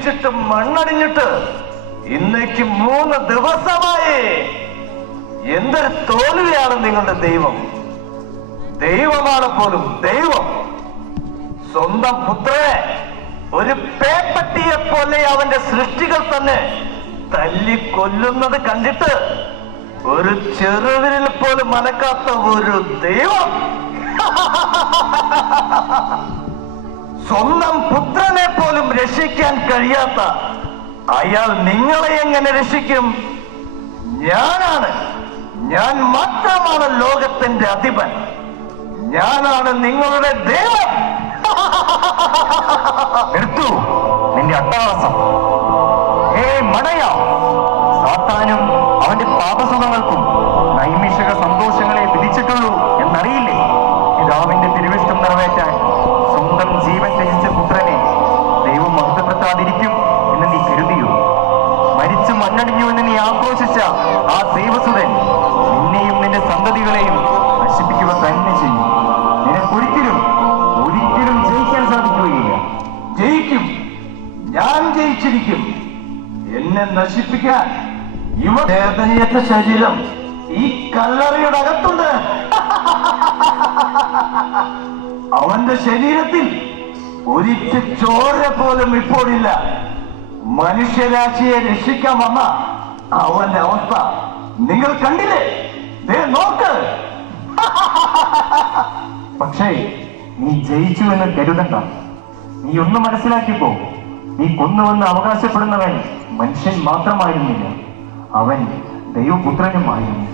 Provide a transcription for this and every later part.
ജനിച്ചിട്ട് മണ്ണടിഞ്ഞിട്ട് ഇന്നേക്ക് 3 ദിവസമായി. എന്തൊരു തോൽവിയാണ് നിങ്ങളുടെ ദൈവം. ദൈവമാണ് പോലും ദൈവം. സ്വന്തം പുത്രനെ ഒരു പേപ്പട്ടിയെ പോലെ അവന്റെ സൃഷ്ടികൾ തന്നെ തല്ലിക്കൊല്ലുന്നത് കണ്ടിട്ട് ഒരു ചെറുവിരൽ പോലും മനക്കാത്ത ഒരു ദൈവം. സ്വന്തം പുത്രനെ പോലും രക്ഷിക്കാൻ കഴിയാത്ത അയാൾ നിങ്ങളെ എങ്ങനെ രക്ഷിക്കും? ഞാൻ മാത്രമാണ് ലോകത്തിന്റെ അധിപൻ. ഞാനാണ് നിങ്ങളുടെ ദൈവം. എടുത്തു നിന്റെ അട്ടഹാസം. മടയ, സാത്താനും അവന്റെ പാപസുഖങ്ങൾക്കും നൈമിഷിക സന്തോഷങ്ങളെ വിധിച്ചിട്ടുള്ളൂ എന്നറിയില്ലേ? പിതാവിന്റെ തിരുവിഷ്ടം നിറവേറ്റാൻ സ്വന്തം ജീവൻ ത്യജിച്ച പുത്രനെ ദൈവം മഹത്വപ്പെടുത്താതിരിക്കും എന്ന് നീ കരുതിയോ? മരിച്ചു മണ്ണടിഞ്ഞു എന്ന് നീ ആക്രോശിച്ച ആ ദൈവസുതൻ നിന്നെയും നിന്റെ സന്തതികളെയും നശിപ്പിക്കുക തന്നെ ചെയ്യും. നിനക്കൊരിക്കലും ജയിക്കാൻ സാധിക്കുകയില്ല. ജയിക്കും, ഞാൻ ജയിച്ചിരിക്കും. എന്നെ നശിപ്പിക്കാൻ വേദനയേറ്റ ശരീരം ഈ കല്ലറയുടെ അകത്തുണ്ട്. അവന്റെ ശരീരത്തിൽ ഒരിറ്റ് ചോര പോലും ഇപ്പോഴില്ല. മനുഷ്യരാശിയെ രക്ഷിക്കാൻ വന്ന അവന്റെ അവസ്ഥ നിങ്ങൾ കണ്ടില്ലേ? നോക്ക്. പക്ഷേ നീ ജയിച്ചു എന്ന് കരുതണ്ട. നീ ഒന്ന് മനസ്സിലാക്കിപ്പോ, നീ കൊന്നുവെന്ന് അവകാശപ്പെടുന്നവൻ മനുഷ്യൻ മാത്രമായിരുന്നില്ല, അവൻ ദൈവപുത്രനുമായിരുന്നു.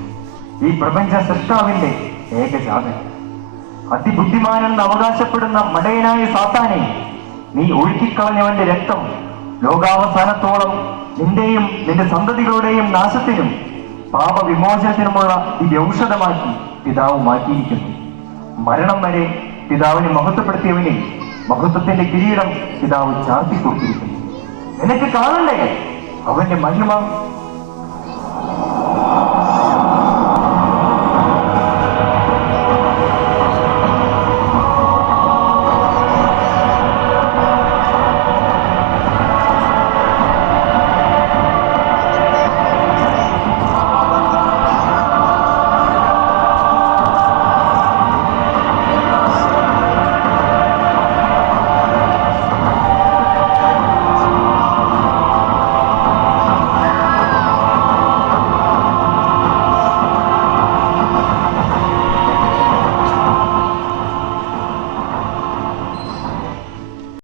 ഈ പ്രപഞ്ച സൃഷ്ടാവിന്റെ ഏകജാതൻ. അതിബുദ്ധിമാനെന്ന് അവകാശപ്പെടുന്ന മടയനായ സാത്താനെ നീ ഒഴുക്കിക്കളഞ്ഞവന്റെ രക്തം ലോകാവസാനത്തോളം നിന്റെയും നിന്റെ സന്തതികളുടെയും നാശത്തിനും പാപവിമോചനത്തിനുമുള്ള ഈ ഔഷധമാക്കി പിതാവ് മാറ്റിയിരിക്കുന്നു. മരണം വരെ പിതാവിനെ മഹത്വപ്പെടുത്തിയവനെ മഹത്വത്തിന്റെ കിരീടം പിതാവ് ചാർത്തി കൊടുത്തിരിക്കുന്നു. നിനക്ക് കാണണ്ടേ അവന്റെ മഹിമ